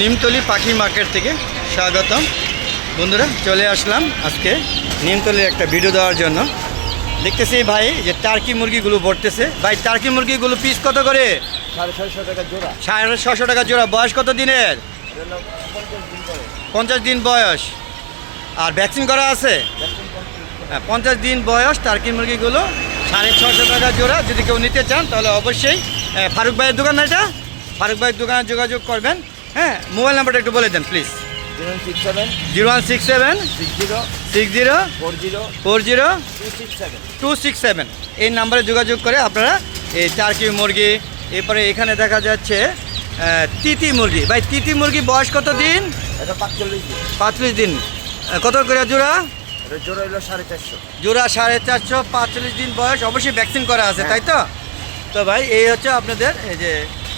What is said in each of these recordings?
নিমতলি পাখি মার্কেট থেকে স্বাগতম। বন্ধুরা চলে আসলাম আজকে নিমতলির একটা ভিডিও দেওয়ার জন্য। দেখতেছি ভাই যে টার্কি মুরগিগুলো ভরতেছে। ভাই টার্কি মুরগিগুলো পিস কত করে? সাড়ে ছয়শো টাকা জোড়া। সাড়ে ছশো টাকা জোড়া। বয়স কত দিনের? পঞ্চাশ দিন বয়স। আর ভ্যাকসিন করা আছে? হ্যাঁ পঞ্চাশ দিন বয়স টার্কি মুরগিগুলো। সাড়ে ছশো টাকা জোড়া। যদি কেউ নিতে চান তাহলে অবশ্যই ফারুক ভাইয়ের দোকান না এটা? ফারুক ভাইয়ের দোকানে যোগাযোগ করবেন। হ্যাঁ মোবাইল নাম্বারটা একটু বলে দেন please zero six seven zero one six seven six zero four zero two six seven. এই নাম্বারে যোগাযোগ করে আপনারা এই টার্কি মুরগি এরপরে এখানে দেখা যাচ্ছে তিতি মুরগি। ভাই তিতি মুরগি বয়স কত দিন? পাঁচচল্লিশ দিন। কত করে জোড়া? জোড়া সাড়ে চারশো। জোড়া সাড়ে চারশো পাঁচচল্লিশ দিন বয়স। অবশ্যই ভ্যাকসিন করা আছে তাই তো? তো ভাই এই হচ্ছে আপনাদের এই যে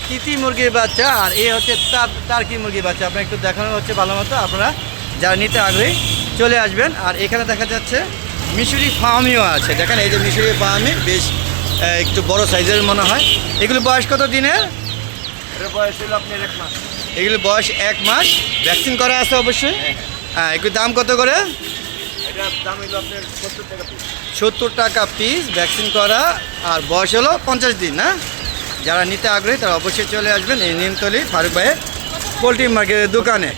তিতি মুরগির বাচ্চা আর এ হচ্ছে তার- টার্কি মুরগির বাচ্চা? আপনার একটু দেখানো হচ্ছে ভালো মতো আপনারা যারা নিতে আগ্রহী চলে আসবেন। আর এখানে দেখা যাচ্ছে মিশরি ফার্মিও আছে। দেখেন এই যে মিশরি ফার্মি বেশ একটু বড় সাইজের মনে হয়। এগুলো বয়স কত দিনের? বয়স হলো আপনার এক মাস। এগুলো বয়স এক মাস। ভ্যাকসিন করা আছে অবশ্যই? হ্যাঁ হ্যাঁ। এগুলোর দাম কত করে? দাম সত্তর টাকা পিস সত্তর টাকা পিস ভ্যাকসিন করা আর বয়স হলো পঞ্চাশ দিন না? যারা নিতে আগ্রহী তারা অবশ্যই চলে আসবেন এই নিমতলি ফারুক ভাইয়ের পোলট্রি মার্কেটের দোকানে।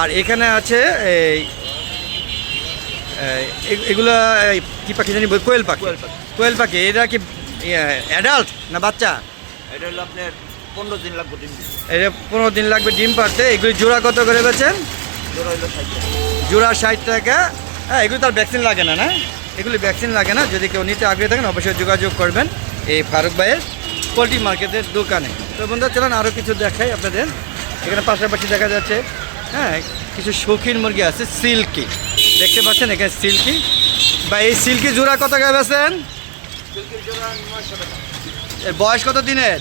আর এখানে আছে এই এগুলো কি পাখি জানি কোয়েল পাখি। কোয়েল পাখি। এটা কি অ্যাডাল্ট না বাচ্চা? এটা হলো আপনার পনেরো দিন লাগবে দিন এটা পনেরো দিন লাগবে ডিম পারতে এগুলি জোড়া কত করে বেছেন জোড়া হলো ষাট টাকা। জোড়া ষাট টাকা। হ্যাঁ এগুলো তার ভ্যাকসিন লাগে না না? এগুলি ভ্যাকসিন লাগে না। যদি কেউ নিতে আগ্রহী থাকেন অবশ্যই যোগাযোগ করবেন এই ফারুক ভাইয়ের। পোলট্রি মার্কেটের দোকানে। তো বন্ধুরা, চলেন আরও কিছু দেখাই আপনাদের। এখানে পাশাপাশি দেখা যাচ্ছে হ্যাঁ কিছু শৌখিন মুরগি আছে, সিল্কি। দেখতে পাচ্ছেন এখানে সিল্কি। বা এই সিল্কি জোড়া কত গায়ে বেছেন এর বয়স কত দিনের?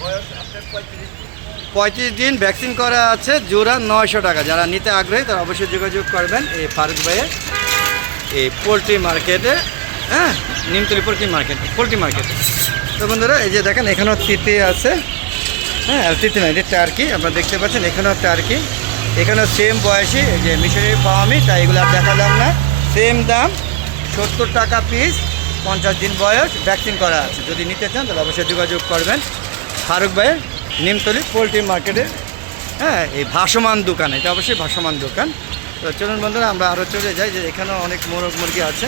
পঁয়ত্রিশ দিন পঁয়ত্রিশ দিন। ভ্যাকসিন করা আছে, জোড়া নয়শো টাকা। যারা নিতে আগ্রহী, তারা অবশ্যই যোগাযোগ করবেন এই ফারুক ভাইয়ের এই পোলট্রি মার্কেটে। হ্যাঁ নিমতলি পোলট্রি মার্কেট, পোলট্রি মার্কেটে। তো বন্ধুরা, এই যে দেখেন, এখানেও তিতি আছে। হ্যাঁ তিতি না এটা টার্কি, আপনারা দেখতে পাচ্ছেন, এখানেও টার্কি। এখানেও সেম বয়সী, এই যে মিশরি পাওয়ামি, তাই এগুলো আর দেখালাম না। সেম দাম, সত্তর টাকা পিস পঞ্চাশ দিন বয়স ভ্যাকসিন করা আছে। যদি নিতে চান, তাহলে অবশ্যই যোগাযোগ করবেন। ফারুক ভাইয়ের নিমতলি পোলট্রি মার্কেটে হ্যাঁ এই ভাসমান দোকান, এটা অবশ্যই ভাসমান দোকান। তো চলুন বন্ধুরা, আমরা আরও চলে যাই, যে এখানেও অনেক মোরগ মুরগি আছে।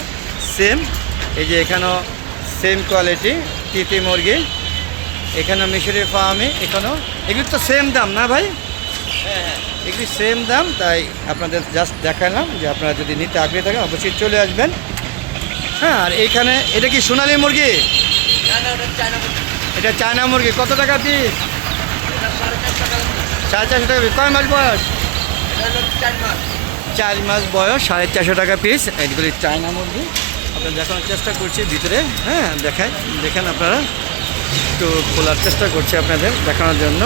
সেম এই যে এখানেও সেম কোয়ালিটি তিতি মুরগি এখানেও মিশরি ফার্মি এখানেও এগুলো তো সেম দাম না ভাই? হ্যাঁ হ্যাঁ। এগুলি সেম দাম তাই আপনাদের জাস্ট দেখালাম যে আপনারা যদি নিতে আগ্রহী থাকেন অবশ্যই চলে আসবেন। হ্যাঁ আর এইখানে এটা কি সোনালি মুরগি। এটা চায়না মুরগি কত টাকা পিস সাড়ে চারশো টাকা পিস কয় মাস বয়স? চার মাস। বয়স সাড়ে চারশো টাকা পিস এইগুলি চায়না মুরগি। আপনার দেখানোর চেষ্টা করছি ভিতরে হ্যাঁ দেখায় দেখেন আপনারা একটু খোলার চেষ্টা করছি আপনাদের দেখানোর জন্য।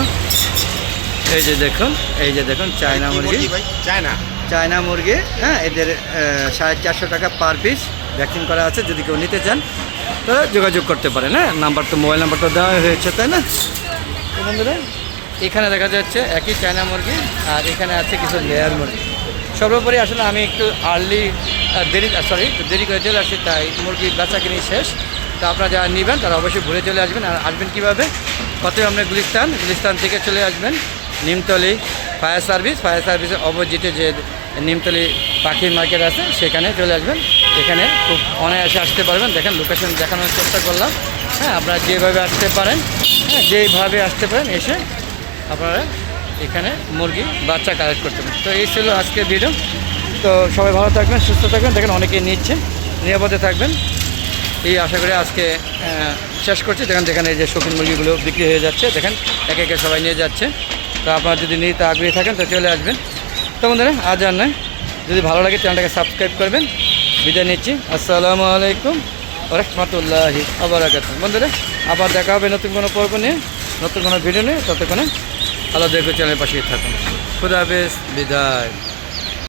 এই যে দেখুন এই যে দেখুন চায়না মুরগি। ভাই? চায়না? চায়না মুরগি হ্যাঁ এদের সাড়ে চারশো টাকা পার পিস ভ্যাকসিন করা আছে যদি কেউ নিতে চান তাহলে যোগাযোগ করতে পারেন হ্যাঁ নাম্বার তো মোবাইল নাম্বারটা দেওয়া হয়েছে তাই না? বন্ধুরা এখানে দেখা যাচ্ছে একই চায়না মুরগি আর এখানে আছে কিছু লেয়ার মুরগি। সর্বোপরি আসলে আমি একটু আর্লি দেরি সরি একটু দেরি করে চলে আসছি, তাই মুরগি বেচা কিনি শেষ। তো আপনারা যারা নেবেন, তারা অবশ্যই ঘুরে চলে আসবেন। আর আসবেন কীভাবে? কত আমরা গুলিস্তান গুলিস্তান থেকে চলে আসবেন। নিমতলি ফায়ার সার্ভিস, ফায়ার সার্ভিসের অপোজিটে যে নিমতলি পাখি মার্কেট আছে, সেখানে চলে আসবেন। এখানে খুব অনায়াসে আসতে পারবেন। দেখেন লোকেশন দেখানোর চেষ্টা করলাম। হ্যাঁ আপনারা যেভাবে আসতে পারেন হ্যাঁ যেইভাবে আসতে পারেন, এসে আপনারা এখানে মুরগি, বাচ্চা কালেক্ট করতে পারেন তো এই ছিল আজকের ভিডিও তো সবাই ভালো থাকবেন, সুস্থ থাকবেন। দেখেন অনেকেই নিচ্ছেন নিরাপদে থাকবেন। এই আশা করি আজকে শেষ করছি। দেখেন যেখানে এই যে শৌখিন মুরগিগুলো বিক্রি হয়ে যাচ্ছে। দেখেন, একে একে সবাই নিয়ে যাচ্ছে। তো আপনারা যদি নিতে আগ্রহী থাকেন, তো চলে আসবেন। তো বন্ধুরা, আজ আর নয়। যদি ভালো লাগে, চ্যানেলটাকে সাবস্ক্রাইব করবেন। বিদায় নিচ্ছি। আসসালামু আলাইকুম রহমতুল্লাহি আবরাকাত বন্ধুরা, আবার দেখা হবে নতুন কোনো পর্ব নিয়ে, নতুন কোনো ভিডিও নিয়ে। ততক্ষণে ভালো দেখো চ্যানেল পাশে থাকুন। খুদা হাফেজ বিদায়।